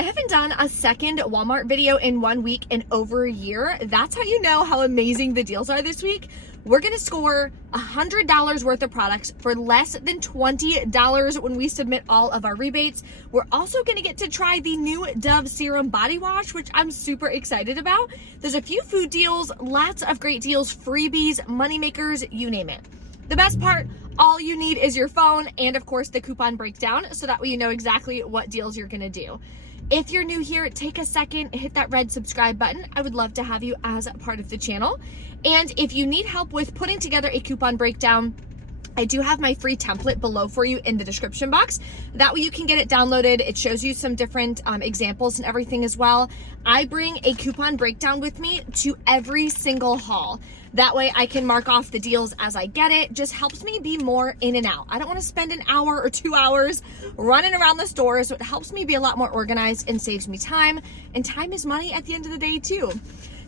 I haven't done a second Walmart video in 1 week in over a year. That's how you know how amazing the deals are this week. We're gonna score $100 worth of products for less than $20 when we submit all of our rebates. We're also gonna get to try the new Dove Serum Body Wash, which I'm super excited about. There's a few food deals, lots of great deals, freebies, money makers, you name it. The best part, all you need is your phone and of course the coupon breakdown, so that way you know exactly what deals you're gonna do. If you're new here, take a second, hit that red subscribe button. I would love to have you as a part of the channel. And if you need help with putting together a coupon breakdown, I do have my free template below for you in the description box. That way you can get it downloaded. It shows you some different examples and everything as well. I bring a coupon breakdown with me to every single haul. That way I can mark off the deals as I get it. Just helps me be more in and out. I don't want to spend an hour or 2 hours running around the store, so it helps me be a lot more organized and saves me time. And time is money at the end of the day too.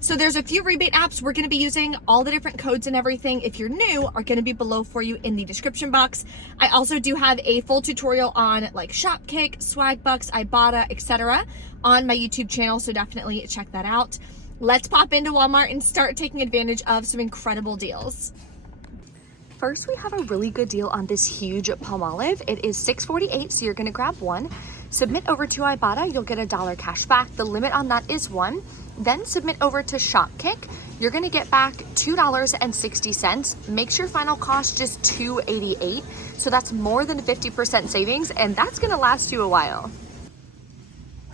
So there's a few rebate apps we're going to be using. All the different codes and everything, if you're new, are going to be below for you in the description box. I also do have a full tutorial on like Shopkick, Swagbucks, Ibotta, etc. on my YouTube channel, so definitely check that out. Let's pop into Walmart and start taking advantage of some incredible deals. First, we have a really good deal on this huge Palmolive. It is $6.48, so you're going to grab one. Submit over to Ibotta, you'll get $1 cash back. The limit on that is one. Then submit over to Shopkick. You're gonna get back $2.60. Makes your final cost just $2.88. So that's more than 50% savings, and that's gonna last you a while.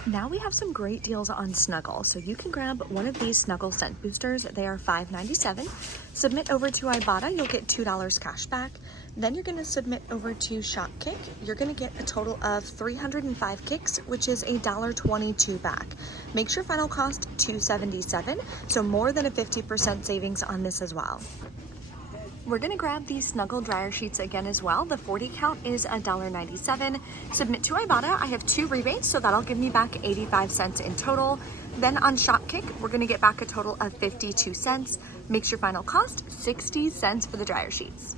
Now we have some great deals on Snuggle. So you can grab one of these Snuggle scent boosters. They are $5.97. Submit over to Ibotta, you'll get $2 cash back. Then you're gonna submit over to Shopkick. You're gonna get a total of 305 kicks, which is $1.22 back. Makes your final cost $2.77, so more than a 50% savings on this as well. We're gonna grab these Snuggle dryer sheets again as well. The 40 count is $1.97. Submit to Ibotta. I have 2 rebates, so that'll give me back 85 cents in total. Then on Shopkick, we're gonna get back a total of 52 cents. Makes your final cost 60 cents for the dryer sheets.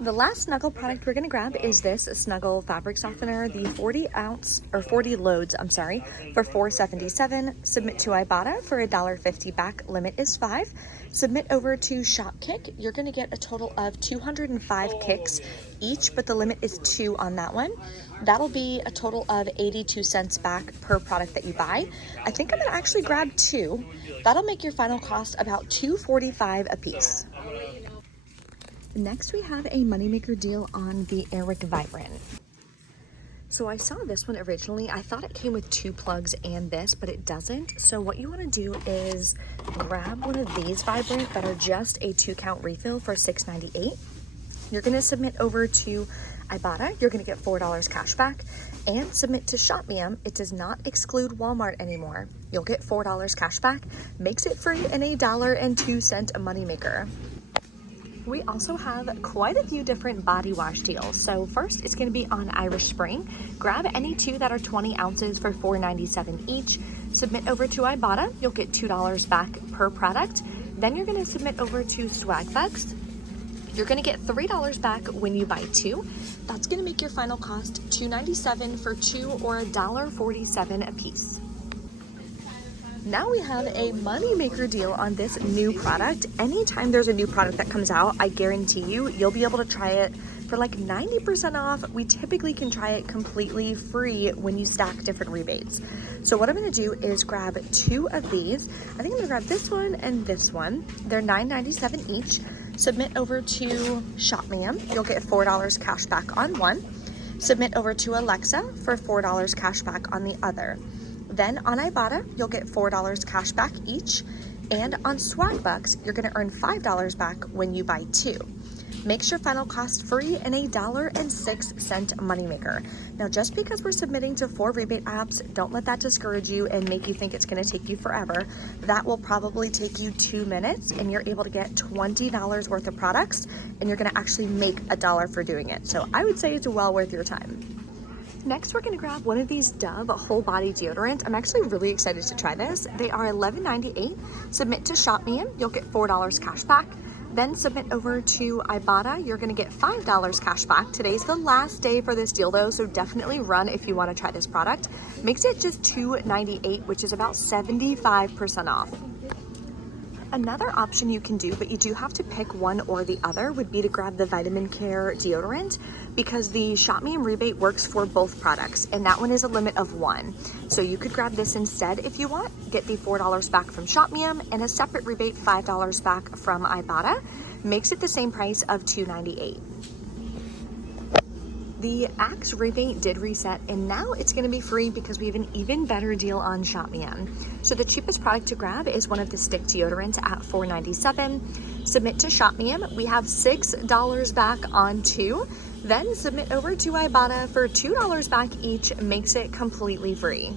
The last Snuggle product we're gonna grab is this Snuggle fabric softener, the 40 loads, for $4.77. Submit to Ibotta for $1.50 back, limit is 5. Submit over to Shopkick. You're gonna get a total of 205 kicks each, but the limit is 2 on that one. That'll be a total of 82 cents back per product that you buy. I think I'm gonna actually grab 2. That'll make your final cost about $2.45 a piece. Next, we have a moneymaker deal on the Airwick Vibrant. So I saw this one originally. I thought it came with 2 plugs and this, but it doesn't. So what you want to do is grab one of these Vibrant that are just a 2 count refill for $6.98. You're going to submit over to Ibotta. You're going to get $4 cash back, and submit to ShopMeum. It does not exclude Walmart anymore. You'll get $4 cash back. Makes it free and $1.02 a moneymaker. We also have quite a few different body wash deals. So first, it's going to be on Irish Spring. Grab any 2 that are 20 ounces for $4.97 each. Submit over to Ibotta. You'll get $2 back per product. Then you're going to submit over to Swagbucks. You're going to get $3 back when you buy 2. That's going to make your final cost $2.97 for 2 or $1.47 a piece. Now we have a moneymaker deal on this new product. Anytime there's a new product that comes out, I guarantee you'll be able to try it for like 90% off. We typically can try it completely free when you stack different rebates. So what I'm gonna do is grab 2 of these. I think I'm gonna grab this one and this one. They're $9.97 each. Submit over to ShopMeum. You'll get $4 cash back on one. Submit over to Alexa for $4 cash back on the other. Then on Ibotta, you'll get $4 cash back each. And on Swagbucks, you're gonna earn $5 back when you buy 2. Makes your final cost free and $1.06 moneymaker. Now, just because we're submitting to 4 rebate apps, don't let that discourage you and make you think it's gonna take you forever. That will probably take you 2 minutes, and you're able to get $20 worth of products, and you're gonna actually make $1 for doing it. So I would say it's well worth your time. Next, we're gonna grab one of these Dove whole body deodorant. I'm actually really excited to try this. They are $11.98. Submit to ShopMeum. You'll get $4 cash back. Then submit over to Ibotta. You're gonna get $5 cash back. Today's the last day for this deal though, so definitely run if you wanna try this product. Makes it just $2.98, which is about 75% off. Another option you can do, but you do have to pick one or the other, would be to grab the Vitamin Care deodorant, because the Shop Me and Rebate works for both products, and that one is a limit of 1. So you could grab this instead if you want, get the $4 back from Shop Me and a separate rebate $5 back from Ibotta. Makes it the same price of $2.98. The Axe rebate did reset, and now it's going to be free because we have an even better deal on Shop Me. So the cheapest product to grab is one of the stick deodorants at $4.97. Submit to Shop Me. We have $6 back on 2. Then submit over to Ibotta for $2 back each. Makes it completely free.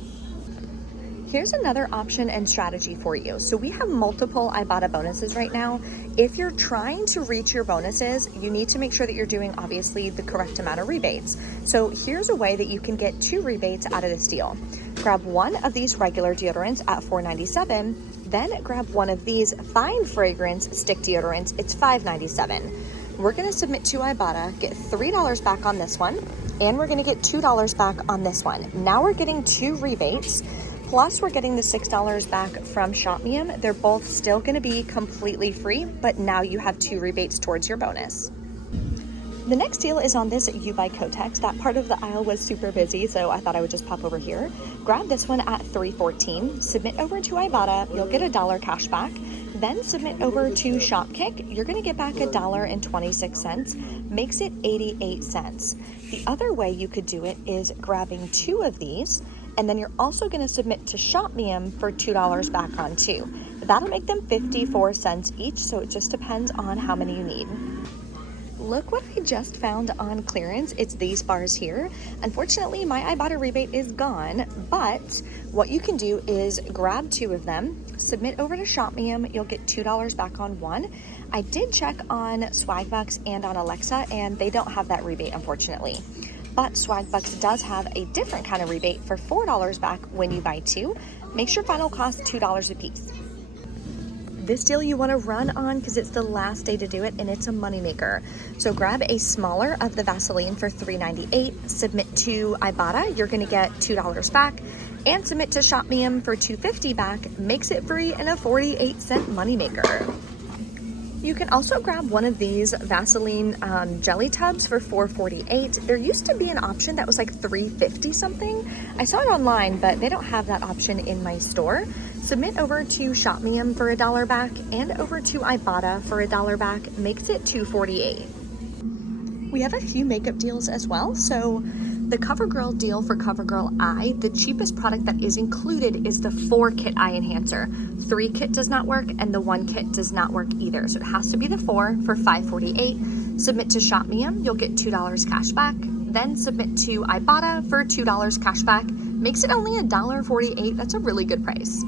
Here's another option and strategy for you. So we have multiple Ibotta bonuses right now. If you're trying to reach your bonuses, you need to make sure that you're doing obviously the correct amount of rebates. So here's a way that you can get 2 rebates out of this deal. Grab one of these regular deodorants at $4.97, then grab one of these fine fragrance stick deodorants. It's $5.97. We're gonna submit to Ibotta, get $3 back on this one, and we're gonna get $2 back on this one. Now we're getting 2 rebates. Plus, we're getting the $6 back from Shop Me. They're both still going to be completely free, but now you have 2 rebates towards your bonus. The next deal is on this You Buy Kotex. That part of the aisle was super busy, so I thought I would just pop over here. Grab this one at $3.14. Submit over to Ibotta. You'll get $1 cash back. Then submit over to Shopkick. You're going to get back $1.26. Makes it 88 cents. The other way you could do it is grabbing 2 of these, and then you're also going to submit to Shop Me for $2 back on 2. That'll make them 54 cents each, so it just depends on how many you need. Look what I just found on clearance. It's these bars here. Unfortunately, my Ibotta rebate is gone, but what you can do is grab 2 of them, submit over to Shop Me. You'll get $2 back on 1. I did check on Swagbucks and on Alexa, and they don't have that rebate, unfortunately. But Swagbucks does have a different kind of rebate for $4 back when you buy 2. Makes your final cost $2 a piece. This deal you want to run on because it's the last day to do it, and it's a moneymaker. So grab a smaller of the Vaseline for $3.98. Submit to Ibotta. You're going to get $2 back. And submit to Shop Me for $2.50 back. Makes it free and a 48-cent moneymaker. You can also grab one of these Vaseline jelly tubs for $4.48. There used to be an option that was like $3.50 something. I saw it online, but they don't have that option in my store. Submit over to Shop Me for $1 back and over to Ibotta for $1 back. Makes it $2.48. We have a few makeup deals as well. So the CoverGirl deal for CoverGirl Eye, the cheapest product that is included is the 4-kit eye enhancer. 3-kit does not work, and the 1-kit does not work either. So it has to be the 4 for $5.48. Submit to Shop Me. You'll get $2 cash back. Then submit to Ibotta for $2 cash back. Makes it only $1.48. That's a really good price.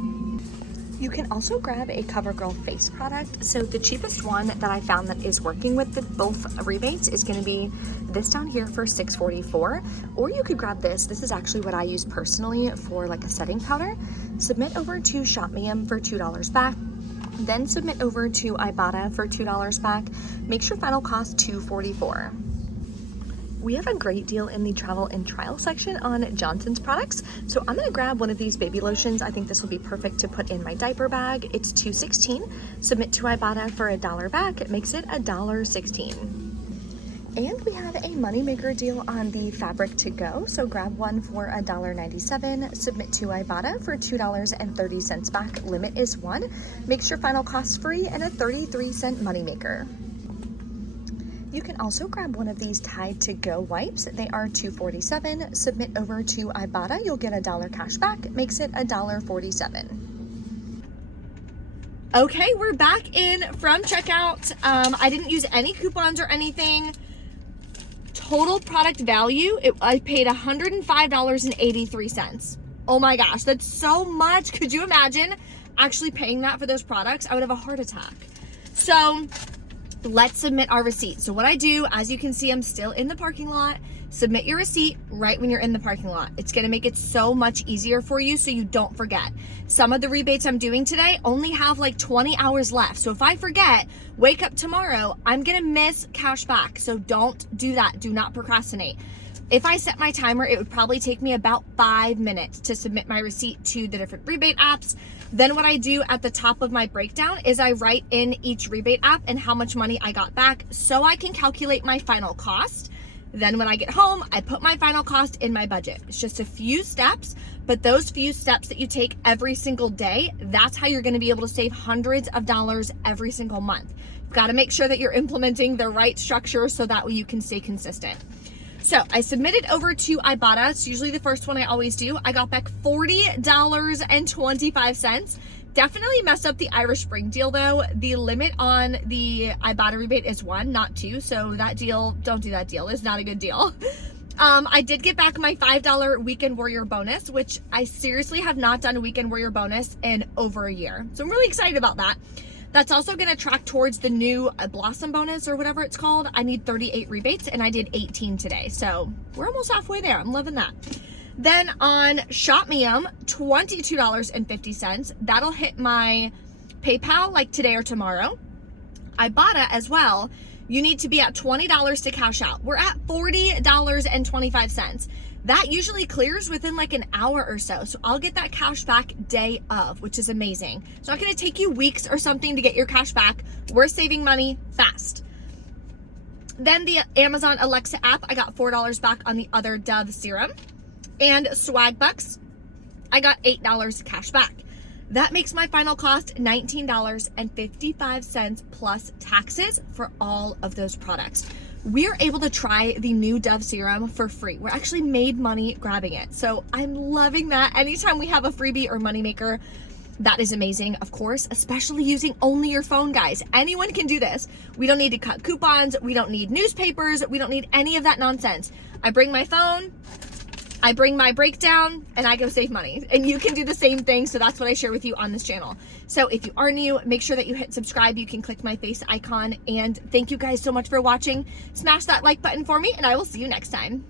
You can also grab a CoverGirl face product. So the cheapest one that I found that is working with both rebates is going to be this down here for $6.44. Or you could grab this. This is actually what I use personally for like a setting powder. Submit over to Shop Me for $2 back. Then submit over to Ibotta for $2 back. Makes your final cost $2.44. We have a great deal in the travel and trial section on Johnson's products. So I'm gonna grab one of these baby lotions. I think this will be perfect to put in my diaper bag. It's $2.16. Submit to Ibotta for $1 back. It makes it $1.16. And we have a moneymaker deal on the fabric to go. So grab one for $1.97. Submit to Ibotta for $2.30 back. Limit is 1. Makes your final cost free and a 33-cent moneymaker. You can also grab one of these Tide to Go wipes. They are $2.47. Submit over to Ibotta. You'll get $1 cash back. It makes it $1.47. Okay, we're back in from checkout. I didn't use any coupons or anything. Total product value, I paid $105.83. Oh my gosh, that's so much. Could you imagine actually paying that for those products? I would have a heart attack. So let's submit our receipt. So what I do, as you can see, I'm still in the parking lot. submit your receipt right when you're in the parking lot. It's gonna make it so much easier for you so you don't forget. Some of the rebates I'm doing today only have like 20 hours left. So if I forget, wake up tomorrow, I'm gonna miss cash back. So don't do that, do not procrastinate. If I set my timer, it would probably take me about 5 minutes to submit my receipt to the different rebate apps. Then what I do at the top of my breakdown is I write in each rebate app and how much money I got back so I can calculate my final cost. Then when I get home, I put my final cost in my budget. It's just a few steps, but those few steps that you take every single day, that's how you're gonna be able to save hundreds of dollars every single month. You've gotta make sure that you're implementing the right structure so that way you can stay consistent. So I submitted over to Ibotta. It's usually the first one I always do. I got back $40.25. Definitely messed up the Irish Spring deal though. The limit on the Ibotta rebate is 1, not 2. So that deal, don't do that deal. It's not a good deal. I did get back my $5 Weekend Warrior bonus, which I seriously have not done a Weekend Warrior bonus in over a year. So I'm really excited about that. That's also gonna track towards the new Blossom bonus or whatever it's called. I need 38 rebates and I did 18 today. So we're almost halfway there. I'm loving that. Then on ShopMeum, $22.50. That'll hit my PayPal like today or tomorrow. Ibotta as well. You need to be at $20 to cash out. We're at $40.25. That usually clears within like an hour or so. So I'll get that cash back day of, which is amazing. It's not gonna take you weeks or something to get your cash back. We're saving money fast. Then the Amazon Alexa app, I got $4 back on the other Dove serum. And Swag Bucks, I got $8 cash back. That makes my final cost $19.55 plus taxes for all of those products. We are able to try the new Dove serum for free. We're actually made money grabbing it. So I'm loving that. Anytime we have a freebie or moneymaker, that is amazing, of course, especially using only your phone, guys. Anyone can do this. We don't need to cut coupons. We don't need newspapers. We don't need any of that nonsense. I bring my phone, I bring my breakdown, and I go save money. And you can do the same thing, so that's what I share with you on this channel. So if you are new, make sure that you hit subscribe. You can click my face icon. And thank you guys so much for watching. Smash that like button for me, and I will see you next time.